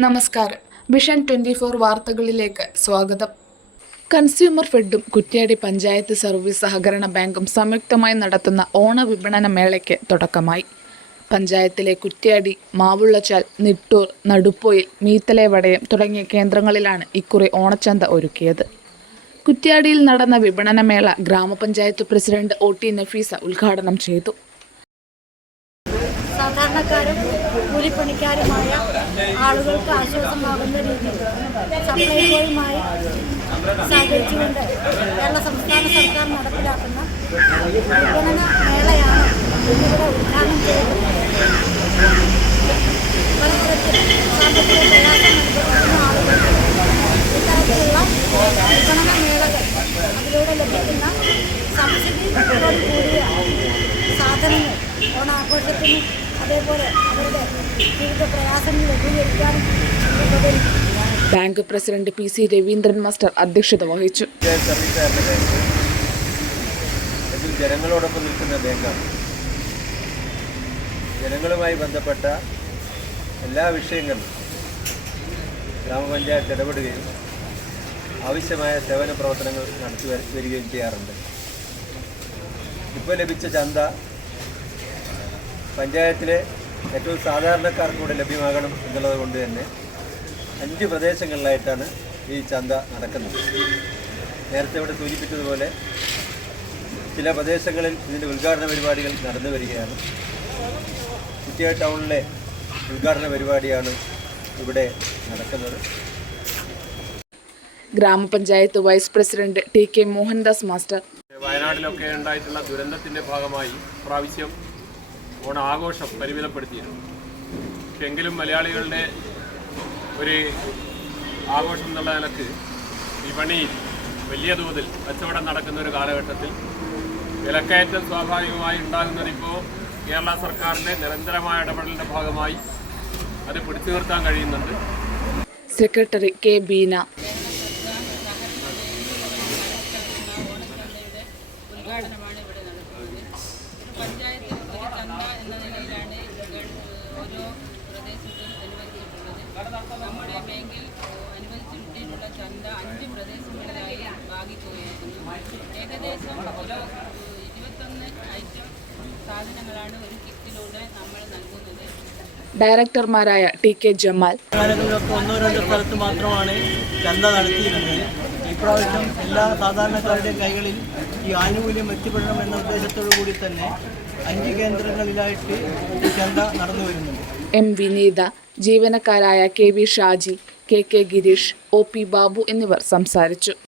നമസ്കാരം. വിഷൻ 24 വാർത്തകളിലേക്ക് സ്വാഗതം. കൺസ്യൂമർ ഫെഡും കുറ്റ്യാടി പഞ്ചായത്ത് സർവീസ് സഹകരണ ബാങ്കും സംയുക്തമായി നടത്തുന്ന ഓണ വിപണന മേളയ്ക്ക് തുടക്കമായി. പഞ്ചായത്തിലെ കുറ്റ്യാടി, മാവുള്ളച്ചാൽ, നിട്ടൂർ, നടുപ്പൊയിൽ, മീത്തലേവടയം തുടങ്ങിയ കേന്ദ്രങ്ങളിലാണ് ഇക്കുറി ഓണച്ചന്ത ഒരുക്കിയത്. കുറ്റ്യാടിയിൽ നടന്ന വിപണനമേള ഗ്രാമപഞ്ചായത്ത് പ്രസിഡന്റ് OT നഫീസ ഉദ്ഘാടനം ചെയ്തു. സാധാരണക്കാരും കൂലിപ്പണിക്കാരുമായ ആളുകൾക്ക് ആശ്വാസമാകുന്ന രീതിയിൽ സപ്ലൈകോയുമായി സഹകരിച്ചുകൊണ്ട് കേരള സംസ്ഥാന സർക്കാർ നടപ്പിലാക്കുന്ന വിപണന മേളയാണ് ഇവിടെ ഉദ്ഘാടനം ചെയ്തത്. പലതരത്തിൽ സാമ്പത്തിക പ്രയാസം അനുഭവിക്കുന്ന ആളുകൾക്ക് ഇത്തരത്തിലുള്ള വിപണന മേളകൾ അതിലൂടെ ലഭിക്കുന്ന സബ്സിഡിയോട് കൂടിയ സാധനങ്ങൾ ഓണാഘോഷത്തിന് അതേപോലെ അവരുടെ വിവിധ പ്രയാസങ്ങൾ ലഘൂകരിക്കാനും bank president PC Raveendran master അധ്യക്ഷത വഹിച്ചു. ജനങ്ങളോടൊപ്പം നിൽക്കുന്ന ബാങ്കാണ്. ജനങ്ങളുമായി ബന്ധപ്പെട്ട എല്ലാ വിഷയങ്ങളിലും ഗ്രാമപഞ്ചായത്ത് ഇടപെടുകയും ആവശ്യമായ സേവന പ്രവർത്തനങ്ങൾ നടത്തി വരികയും ചെയ്യാറുണ്ട്. ഇപ്പോൾ ലഭിച്ച ചന്ത പഞ്ചായത്തിലെ ഏറ്റവും സാധാരണക്കാർക്ക് കൂടെ ലഭ്യമാകണം എന്നുള്ളത് കൊണ്ട് തന്നെ 5 പ്രദേശങ്ങളിലായിട്ടാണ് ഈ ചന്ത നടക്കുന്നത്. നേരത്തെ ഇവിടെ സൂചിപ്പിച്ചതുപോലെ ചില പ്രദേശങ്ങളിൽ ഇതിൻ്റെ ഉദ്ഘാടന പരിപാടികൾ നടന്നു വരികയാണ്. കുറ്റ്യാടി ടൗണിലെ ഉദ്ഘാടന പരിപാടിയാണ് ഇവിടെ നടക്കുന്നത്. ഗ്രാമപഞ്ചായത്ത് vice president TK Mohandas master വയനാട്ടിലൊക്കെ ഉണ്ടായിട്ടുള്ള ദുരന്തത്തിൻ്റെ ഭാഗമായി പ്രാവശ്യം ഓണാഘോഷം പരിമിതപ്പെടുത്തിയിരുന്നു. പക്ഷെ എങ്കിലും മലയാളികളുടെ ഒരു ആഘോഷം എന്നുള്ള നിലക്ക് വിപണിയിൽ വലിയ തോതിൽ കച്ചവടം നടക്കുന്ന ഒരു കാലഘട്ടത്തിൽ വിലക്കയറ്റം സ്വാഭാവികമായി ഉണ്ടാകുന്നതിപ്പോൾ കേരള സർക്കാരിൻ്റെ നിരന്തരമായ ഇടപെടലിൻ്റെ ഭാഗമായി അത് പിടിച്ചു നിർത്താൻ കഴിയുന്നുണ്ട്. സെക്രട്ടറി K ബീന ഉദ്ഘാടനമാണ് ഇവിടെ നടക്കുന്നത്. പഞ്ചായത്തിൽ ഒരു ചന്ത എന്ന നിലയിലാണ് ഓരോ പ്രദേശത്തും അനുവദിച്ചിട്ടുള്ളത്. നമ്മുടെ ബാങ്കിൽ അനുവദിച്ചിട്ടുള്ള ചന്ത 5 പ്രദേശങ്ങളിലായി ഭാഗിക്കുകയായിരുന്നു. ഏകദേശം ഒരു 21 ഐറ്റം സാധനങ്ങളാണ് ഒരു കിറ്റിലൂടെ നമ്മൾ നൽകുന്നത്. ഡയറക്ടർമാരായ TK ജമാൽ കാലങ്ങളിലൊക്കെ 1-2 സ്ഥലത്ത് മാത്രമാണ് ചന്ത നടത്തിയിരുന്നത്. ഇപ്രാവശ്യം എല്ലാ സാധാരണക്കാരുടെയും കൈകളിൽ ഈ ആനുകൂല്യം എത്തിപ്പെടണം എന്ന ഉദ്ദേശത്തോടു കൂടി തന്നെ 5 കേന്ദ്രങ്ങളിലായിട്ട് ഈ ചന്ത നടന്നു വരുന്നുണ്ട്. M വിനീത, ജീവനക്കാരായ KV Shaji, KK Girish, OP Babu എന്നിവർ സംസാരിച്ചു.